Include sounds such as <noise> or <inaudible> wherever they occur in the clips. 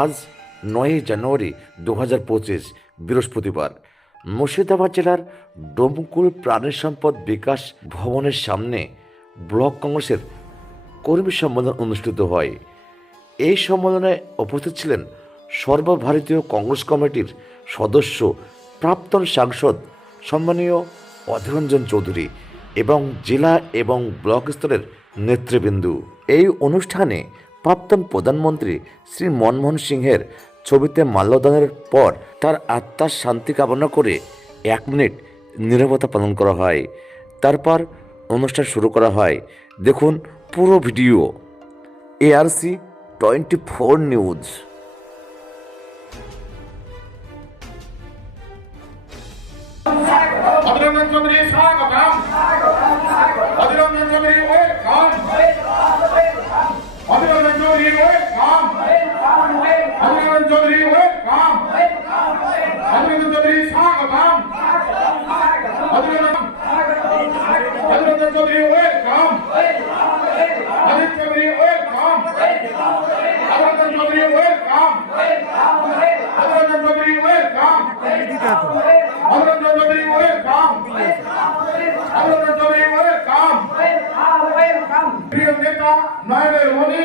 আজ নয়ই জানুয়ারি দু হাজার পঁচিশ, বৃহস্পতিবার। মুর্শিদাবাদ জেলার ডোমকুল প্রাণী সম্পদ বিকাশ ভবনের সামনে ব্লক কংগ্রেসের কর্মী সম্মেলন অনুষ্ঠিত হয়। এই সম্মেলনে উপস্থিত ছিলেন সর্বভারতীয় কংগ্রেস কমিটির সদস্য, প্রাক্তন সাংসদ, সম্মানীয় অধীরঞ্জন চৌধুরী এবং জেলা এবং ব্লক স্তরের নেতৃবৃন্দ। এই অনুষ্ঠানে প্রাক্তন প্রধানমন্ত্রী শ্রী মনমোহন সিংহের ছবিতে মাল্যদানের পর তার আত্মার শান্তি কামনা করে এক মিনিট নিরবতা পালন করা হয়। তারপর অনুষ্ঠান শুরু করা হয়। দেখুন পুরো video. ARC twenty four news. Adhir Ranjan Adhir Ranjan Chowdhury welcome Adhir Chowdhury welcome Adhir Ranjan Chowdhury welcome Adhir Ranjan Chowdhury welcome Adhir Ranjan Chowdhury welcome Adhir Ranjan Chowdhury welcome প্রিয় নেতা নয়নের মণি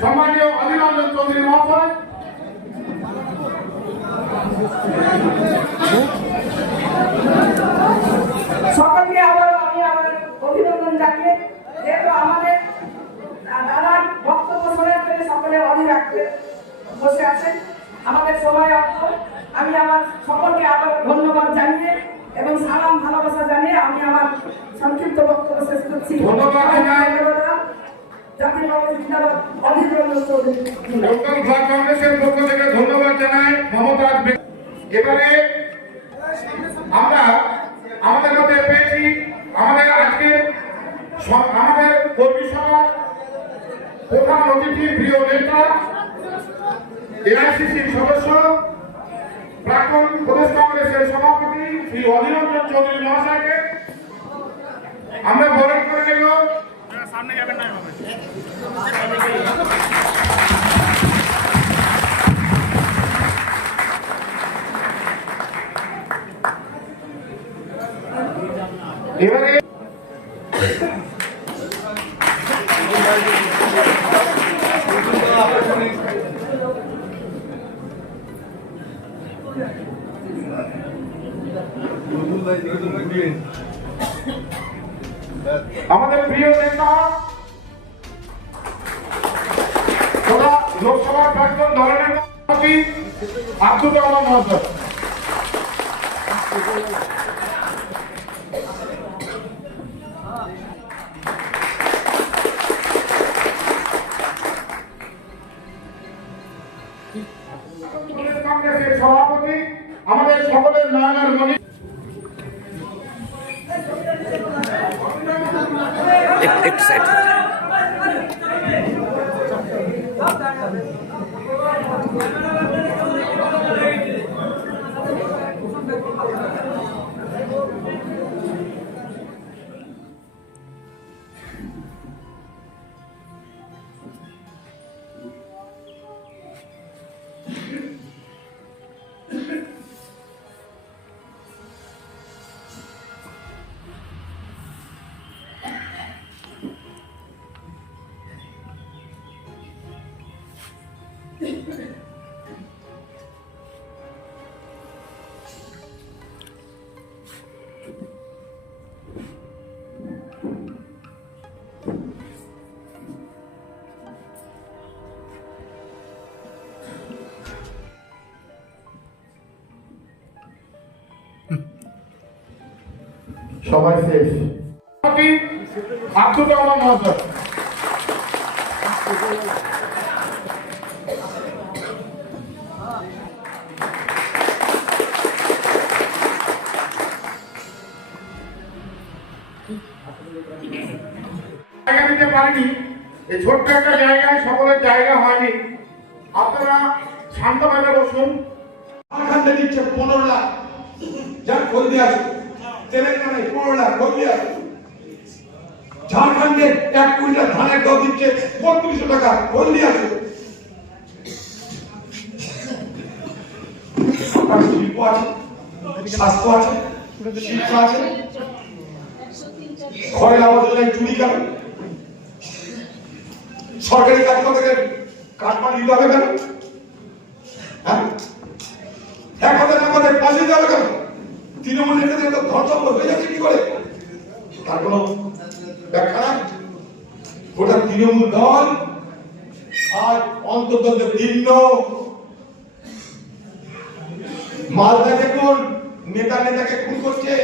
সম্মানীয় অধীররঞ্জন চৌধুরী মহাশয় সকলকে আবার আমি আমার অভিনন্দন জানিয়ে যেহেতু আমাদের নানান বক্তব্য শোনার জন্য সকলে অধীর রাখতে বসে আছেন আমাদের সময় অল্প। আমি আমার সকলকে আবার ধন্যবাদ জানিয়ে এবং সালাম ভালোবাসা জানিয়ে আমি আমার সংক্ষিপ্ত বক্তব্য শেষ করছি। ধন্যবাদ জানাই। ধন্যবাদ। জাতির বাবু জিন্দাবাদ অধীর রঞ্জন চৌধুরী জিন্দাবাদ। লোকাল ব্লক কংগ্রেসের পক্ষ থেকে ধন্যবাদ জানাই মমতাজ বে- এবারে আমরা আমাদের মধ্যে পেয়েছি আমাদের আজকে স- আমাদের কর্মী সভার প্রধান অতিথি প্রিয় নেতা এআইসিসির সদস্য, প্রাক্তন প্রদেশ কংগ্রেসের সভাপতি শ্রী অধীররঞ্জন চৌধুরী মহাশয়কে আমরা বরণ করে নেব। এবারে আমাদের প্রিয় নেতা লোকসভার প্রাক্তন দলনেতা সভাপতি আব্দুল মহাশয়। সভাপতি আমাদের সকলের নয়নার মণি <laughs> একটু সবাই শেষ সভাপতি আব্দুল রহমান দিতে পারিনি। এই ছোট্ট একটা জায়গায় সকলের জায়গা হয়নি। আপনারা শান্ত বসুন। ঝাড়খণ্ডে দিচ্ছে পনেরো লাখ। যার আছে। তেলেঙ্গানায় পনেরো লাখ ঝাড়খণ্ডে এক কুইন্টাল ধানের দল দিচ্ছে বত্রিশশো টাকা খোলদি আছে। শিল্প আছে স্বাস্থ্য আছে শিল্প আছে। ঘরে আবার চুরি করে সরকারি কাজ করতে কাঠমান্ড দিতে হবে কেন? হ্যাঁ? এক কেন? তৃণমূল কি করে? দল ভিন্ন। মালদা দেখুন, নেতা নেতাকে খুন করছে।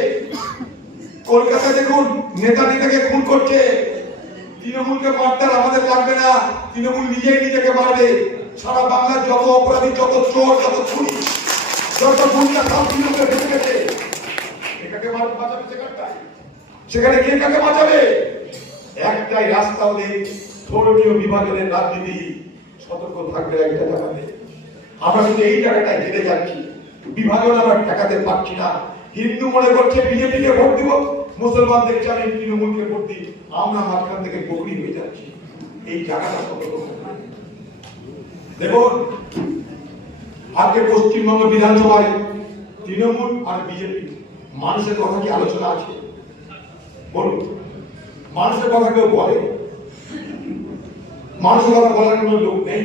কলকাতা দেখুন, নেতা নেতাকে খুন করছে। তৃণমূলকে আর আমাদের লাগবে না, তৃণমূল নিজেই নিজেকে মারবে। সারা বাংলার যত অপরাধী, যত চোর, যত খুনি, যত সব গেছে এটাকে বাঁচাবে সেখানে কে কাকে বাঁচাবে? একটাই রাস্তা হলে ধর্মীয় বিভাজনের রাজনীতি। সতর্ক থাকবে একটা জায়গাতে। আমরা কিন্তু এই জায়গাটায় হেরে যাচ্ছি। বিভাজন আমরা ঠেকাতে পারছি না। হিন্দু মনে করছে, বিজেপিকে ভোট দিব। মুসলমান দেখছে তৃণমূলকে ভোট দিই। আমরা মাঝখান থেকে বকরি হয়ে যাচ্ছি। এই জায়গাটা থাকবে। দেখুন, আজকে পশ্চিমবঙ্গ বিধানসভায় তৃণমূল আর বিজেপি, মানুষের কথা কি আলোচনা আছে? বলুন, মানুষের কথা কেউ বলে? মানুষের কথা বলার কোনো লোক নেই?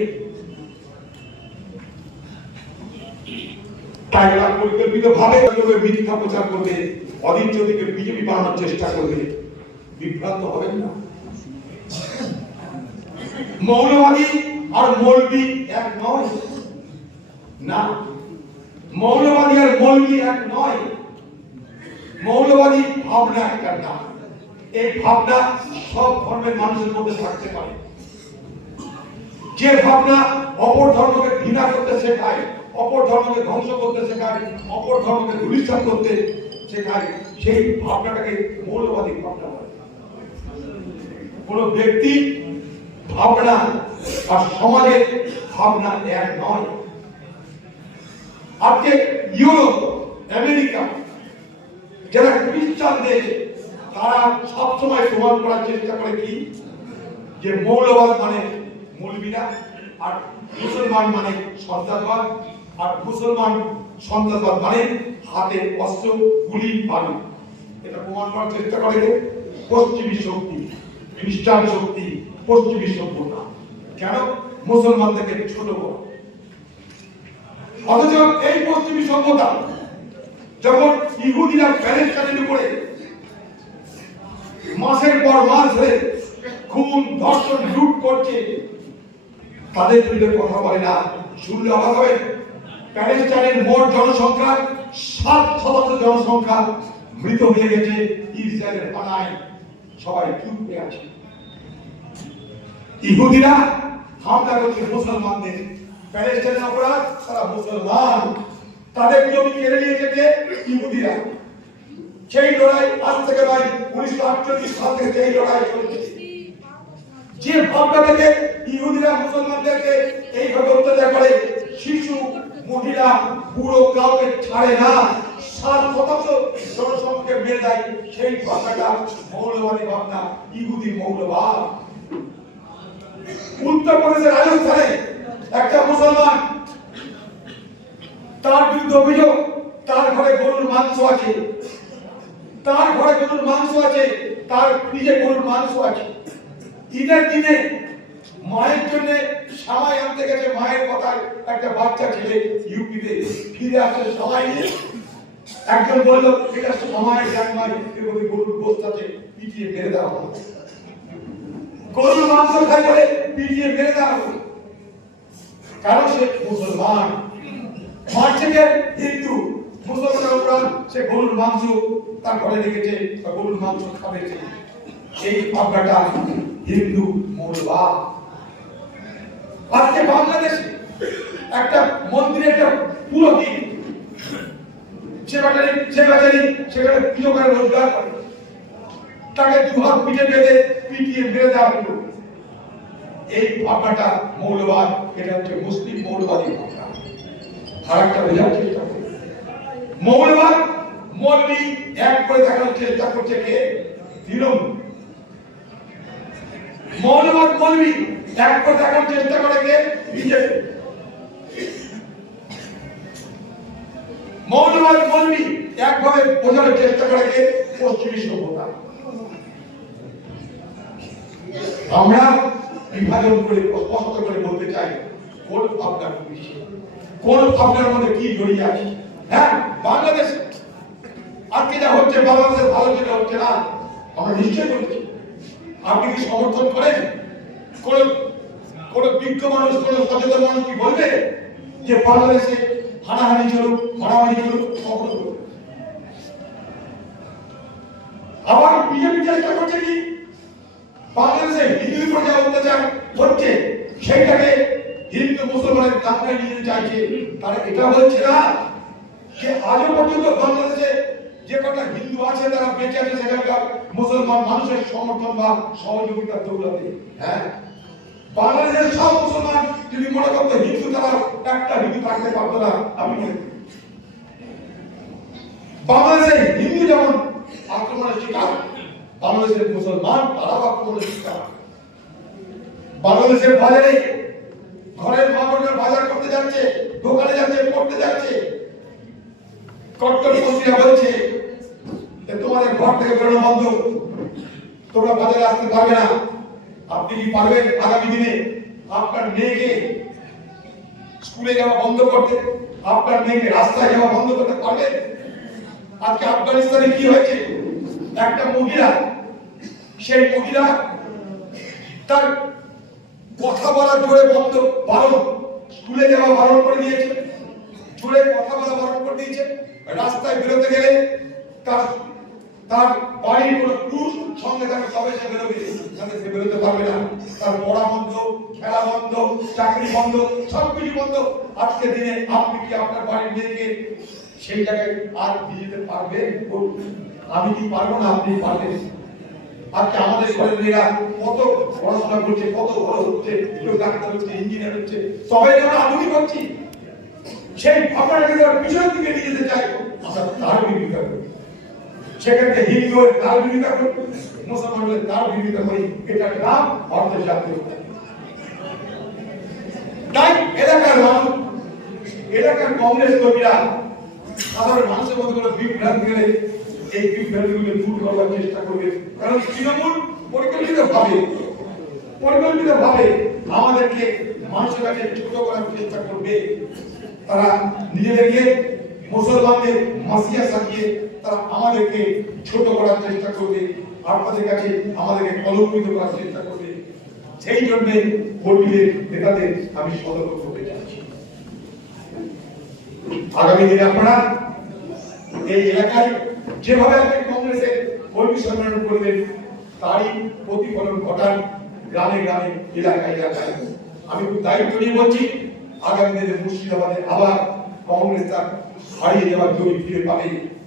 তাই পরিকল্পিত ভাবে মিথ্যা প্রচার করবে অদিন জ্যোতিকে বিজেপি বানানোর চেষ্টা করবে। বিভ্রান্ত হবেন না। মৌলবাদী আর মৌলবী এক নয়। না, মৌলবাদী আর মৌলবি এক নয়। মৌলবাদী ভাবনা একটা নাম এই ভাবনা সব ধর্মের মানুষের মধ্যে থাকতে পারে। যে ভাবনা অপর ধর্মকে ঘৃণা করতে শেখায়, অপর ধর্মকে ধ্বংস করতে শেখায়, অপর ধর্মকে ধুলিস্থান করতে শেখায়, সেই ভাবনাটাকে মৌলবাদী ভাবনা কোন ব্যক্তি ভাবনা আর সমাজের ভাবনা এক নয়। আজকে ইউরোপ, আমেরিকা, যারা খ্রিস্টান দেশ তারা সবসময় প্রমাণ করার চেষ্টা করে কি? যে মৌলবাদ মানে মৌলবীরা, আর মুসলমান মানে সন্ত্রাসবাদ, আর মুসলমান সন্ত্রাসবাদ মানে হাতে অস্ত্র, গুলি, বালু। এটা প্রমাণ করার চেষ্টা করে? পশ্চিমী শক্তি। খ্রিস্টান শক্তি, পশ্চিমী সভ্যতা কেন? মুসলমানদেরকে ছোট অথচ এই পশ্চিমী সভ্যতা যখন ইহুদিরা প্যালেস্টাইনের উপরে মাসের পর মাস ধরে খুন, ধর্ষণ, লুট করছে, তাদের বিরুদ্ধে কথা বলে না। শুনলে অবাক হবে প্যালেস্টাইনের মোট জনসংখ্যা সাত শতাংশ জনসংখ্যা মৃত হয়ে গেছে ইসরায়েলের পানায় সবাই আছে। ইহুদিরা হামলা করছে মুসলমানদের অপরাধ, তারা মুসলমান। তাদের জমি কেড়ে নিয়েছে কে ইহুদিরা। সেই লড়াই আজ থেকে নয়, উনিশশো আটচল্লিশ সাল থেকে সেই লড়াই চলছে। যে ভাবনা থেকে ইহুদিরা মুসলমানদেরকে এইভাবে অত্যাচার করে, শিশু, মহিলা, বুড়ো কাউকে ছাড়ে না। জনসংখ্যাকে মেরে দেয়, সেই ভাবনাটা মৌলবাদী ভাবনা, ইহুদি মৌলবাদ। উত্তর প্রদেশের রাজস্থানে একটা মুসলমান, তার বিরুদ্ধে অভিযোগ, তার ঘরে গরুর মাংস আছে। তার ঘরে গরুর মাংস আছে, তার নিজে গরুর মাংস আছে। ঈদের দিনে মায়ের জন্য সামাই আনতে গেছে, মায়ের কথায় একটা বাচ্চা ছেলে ইউপিতে ফিরে আসছে সবাই নিয়ে একজন বলল, এটা নয় এর মধ্যে গরুর আছে পিটিয়ে মেরে দেওয়া হলো। গরুর মাংস খাই বলে পিটিয়ে মেরে দেওয়া হলো। কারণ সে মুসলমান। মারছে হিন্দু মুসলমানের উপর সে গরুর মাংস তার ঘরে রেখেছে বা গরুর মাংস খাবে। এই ভাবনাটা হিন্দু মৌলবাদ। আজকে বাংলাদেশে একটা মন্দিরে একটা পুরোহিত সে বেচারি সেখানে পুজো করে রোজগার করে। তাকে দুহাত পিঠে বেঁধে পিটিয়ে মেরে দেওয়া হলো। এই ভাবনাটা মৌলবাদ, এটা হচ্ছে মুসলিম মৌলবাদী ভাবনা ফারাকটা বোঝার চেষ্টা করুন মৌলবাদ, মৌলবী এক করে দেখানোর চেষ্টা করছে কে? তৃণমূল। মৌলবাদ, মৌলবী এক করে দেখানোর চেষ্টা করে কে? বিজেপি। মৌল আর মৌলবি একভাবে বোঝানোর চেষ্টা করে কে? পশ্চিমী সভ্যতা। আমরা বিভাজন করে স্পষ্ট করে বলতে চাই, কোন ভাবনার বেশি কোন ভাবনার মধ্যে কি জড়িয়ে আছে? হ্যাঁ বাংলাদেশ, আজকে যা হচ্ছে, বাংলাদেশের ভালো যেটা হচ্ছে না, আমরা নিশ্চয় করেছি আপনি কি সমর্থন করেন? কোন কোন বিজ্ঞ মানুষ, কোন সচেতন মানুষ কি বলবে যে বাংলাদেশে হানাহানি চলুক, মারামারি চলুক না। আবার বিজেপি চেষ্টা করছে কি? বাংলাদেশে উপর অত্যাচার হচ্ছে সেইটাকে হিন্দু মুসলমানের দাঙ্গায় নিয়ে চাইছে। এটা বলছে না যে আজও পর্যন্ত বাংলাদেশে যে কটা হিন্দু আছে তারা বেঁচে আছে সেখানকার মুসলমান মানুষের সমর্থন বা সহযোগিতার দৌলতে। হ্যাঁ? বাংলাদেশের সব মুসলমান যদি মনে করতো হিন্দু তারা একটা হিন্দু থাকতে পারতো না। আমি বাংলাদেশে হিন্দু যেমন আক্রমণের শিকার, বাংলাদেশের মুসলমান তারাও আক্রমণের শিকার। বাংলাদেশের বাজারে ঘরের মানুষের বাজার করতে যাচ্ছে, দোকানে যাচ্ছে, পড়তে যাচ্ছে। কট্টরপন্থীরা বলছে যে তোমাদের ঘর থেকে বেরোনো বন্ধ। তোমরা বাজারে আসতে পারবে না। আপনি কি পারবেন আগামী দিনে আপনার মেয়েকে স্কুলে যাওয়া বন্ধ করতে? আপনার মেয়েকে রাস্তায় যাওয়া বন্ধ করতে পারবেন? আজকে আফগানিস্তানে কি হয়েছে? একটা মহিলা, সেই মহিলা তার কথা বলা জোরে বন্ধ, বারণ, স্কুলে যাওয়া বারণ করে দিয়েছে। জোরে কথা বলা বারণ করে দিয়েছে। রাস্তায় বেরোতে গেলে তার তার বাড়ির কোনো পুরুষ সঙ্গে থাকে তবে সে বেরোবে যাতে সে বেরোতে পারবে না। তার পড়া বন্ধ, খেলা বন্ধ, চাকরি বন্ধ, সবকিছু বন্ধ। আজকে দিনে আপনি কি আপনার বাড়ির মেয়েকে সেই জায়গায় আর যেতে পারবেন? আমি কি পারব না আপনি পারবেন? আজকে আমাদের ঘরের মেয়েরা কত পড়াশোনা করছে, কত বড় হচ্ছে, কেউ ডাক্তার হচ্ছে, ইঞ্জিনিয়ার হচ্ছে সবাই আমরা আধুনিক হচ্ছি সেই ভাবনাটাকে পিছনের দিকে নিয়ে যেতে চাই। আমরা তার সেক্ষেত্রে হিন্দু তার বিরোধিতা করি, মুসলমান হলে তার বিরোধিতা করি, এটা নাম অর্থজাতীয় তাই এলাকার মানুষ, এলাকার কংগ্রেস কর্মীরা, সাধারণ মানুষের মধ্যে কোনো বিভ্রান্তি গেলে এই বিভ্রান্তিগুলো দূর করবার চেষ্টা করবে। কারণ তৃণমূল পরিকল্পিত ভাবে পরিকল্পিত ভাবে আমাদেরকে মানুষের কাছে ছোট করার চেষ্টা করবে। তারা নিজেদেরকে মুসলমানদের মাসিয়া সাজিয়ে তারা আমাদেরকে ছোট করার চেষ্টা করবে আপনাদের কাছে আমাদেরকে কলঙ্কিত করার চেষ্টা করবে। সেই জন্য কর্মীদের, নেতাদের আমি সতর্ক করতে চাচ্ছি। আগামী দিনে আপনারা এই এলাকায় যেভাবে আপনি কংগ্রেসের কর্মী সম্মেলন করবেন, তারই প্রতিফলন ঘটান গ্রামে গ্রামে, এলাকায় এলাকায়। আমি খুব দায়িত্ব নিয়ে বলছি, আগামী দিনে মুর্শিদাবাদে আবার কংগ্রেস তার হারিয়ে যাওয়ার জমি ফিরে পাবে।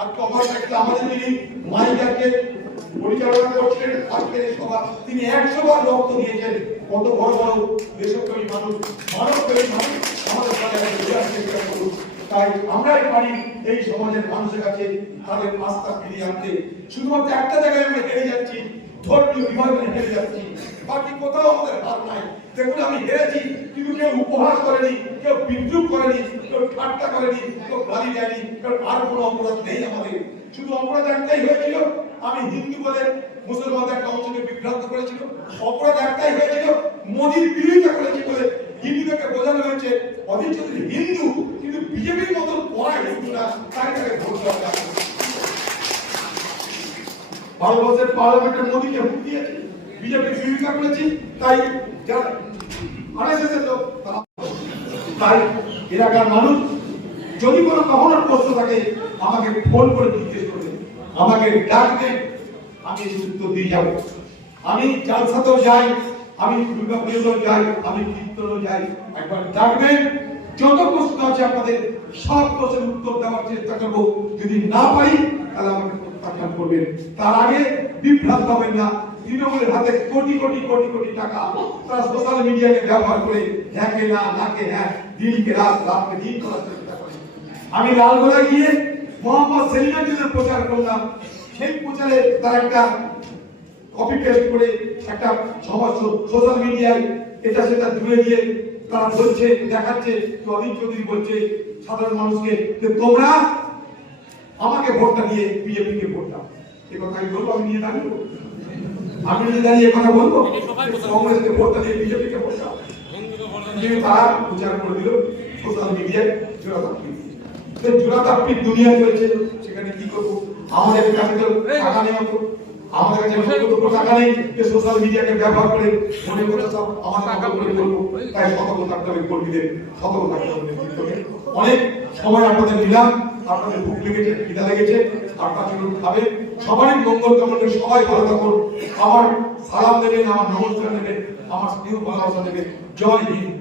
আজকে কাছে আমাদের যিনি মাইকাকে পরিচালনা করছিলেন আজকের সভা। তিনি একশো বার রক্ত দিয়েছেন, কত বড় বড় দেশপ্রেমী মানুষ, মানবপ্রেমী মানুষ আমাদের করুন তাই আমরাই পারি এই সমাজের মানুষের কাছে তাদের আস্থা ফিরিয়ে আনতে। শুধুমাত্র একটা জায়গায় আমরা হেরে যাচ্ছি, ধর্মীয় বিভাজনে হেরে যাচ্ছি। বাকি কোথাও আমাদের হার নাই। দেখুন, আমি হেরেছি, কিন্তু কেউ উপহাস করেনি। কেউ বিদ্রুপ করেনি, কেউ ঠাট্টা করেনি, কেউ গালি দেয়নি কেউ আর কোনো অপরাধ নেই আমাদের। শুধু অপরাধ একটাই হয়েছিল, আমি হিন্দু বলে মুসলমানদের একটা অংশকে বিভ্রান্ত করেছিল। অপরাধ একটাই হয়েছিল, মোদির বিরোধিতা করেছি বলে হিন্দুদেরকে বোঝানো হয়েছে। অধীর চৌধুরী হিন্দু, কিন্তু বিজেপির মতন পড়া হিন্দু তাই তাকে ভোট দেওয়া। ভারতবর্ষের পার্লামেন্টের মোদীকে ভোট দিয়েছে, বিজেপির বিরোধিতা করেছি, তাই যারা আরএসএসের লোক, তারা তাই এলাকার মানুষ যদি কোনো কখনো প্রশ্ন থাকে, আমাকে ফোন করে জিজ্ঞেস করবে। আমাকে ডাকবে, আমি উত্তর দিয়ে যাব। আমি জালসাতেও যাই, আমি দুর্গা যাই, আমি কীর্তনেও যাই। একবার ডাকবেন যত প্রশ্ন আছে আপনাদের, সব প্রশ্নের উত্তর দেওয়ার চেষ্টা করব। যদি না পারি তাহলে আমাকে প্রত্যাখ্যান করবেন। তার আগে বিভ্রান্ত হবেন না। তৃণমূলের হাতে কোটি কোটি কোটি কোটি টাকা তারা সোশ্যাল মিডিয়াকে ব্যবহার করে হ্যাঁকে না, নাকে হ্যাঁ দিনকে রাত, রাতকে দিন করার চেষ্টা করে। আমি লালগোলায় গিয়ে মোহাম্মদ সেলিমের জন্য প্রচার করলাম। সেই প্রচারে তার একটা কপি পেস্ট করে একটা সমাজ সোশ্যাল মিডিয়ায় এটা সেটা জুড়ে দিয়ে তারা বলছে দেখাচ্ছে অধীর চৌধুরী বলছে, সাধারণ মানুষকে যে তোমরা আমাকে ভোটটা দিয়ে বিজেপিকে ভোট দাও। এ কথা আমি বলব, আমি নিয়ে দাঁড়িয়ে আমি নিয়ে দাঁড়িয়ে কথা বলব কংগ্রেসকে ভোটটা দিয়ে বিজেপি কে ভোট তারা প্রচার করে দিল সোশ্যাল মিডিয়ায় জোড়াতাপ্পি সেই জোড়াতাপ্পির দুনিয়া চলছে সেখানে কি করব? আমাদের কাছে তো টাকা নেই অত। আমাদের কাছে অত টাকা নেই যে সোশ্যাল মিডিয়াকে ব্যবহার করে মনে করে সব আমার টাকা বলব তাই সতর্ক থাকতে হবে কর্মীদের সতর্ক থাকতে হবে অনেক সময় আপনাদের নিলাম আপনাদের ভুক লেগেছে, খিদা লেগেছে আপনার জন্য খাবে। সবারই মঙ্গল কামনা, সবাই ভালো থাকুন। আমার সালাম দেবেন, আমার নমস্কার দেবেন, আমার স্নেহ ভালোবাসা দেবেন। জয় হিন্দ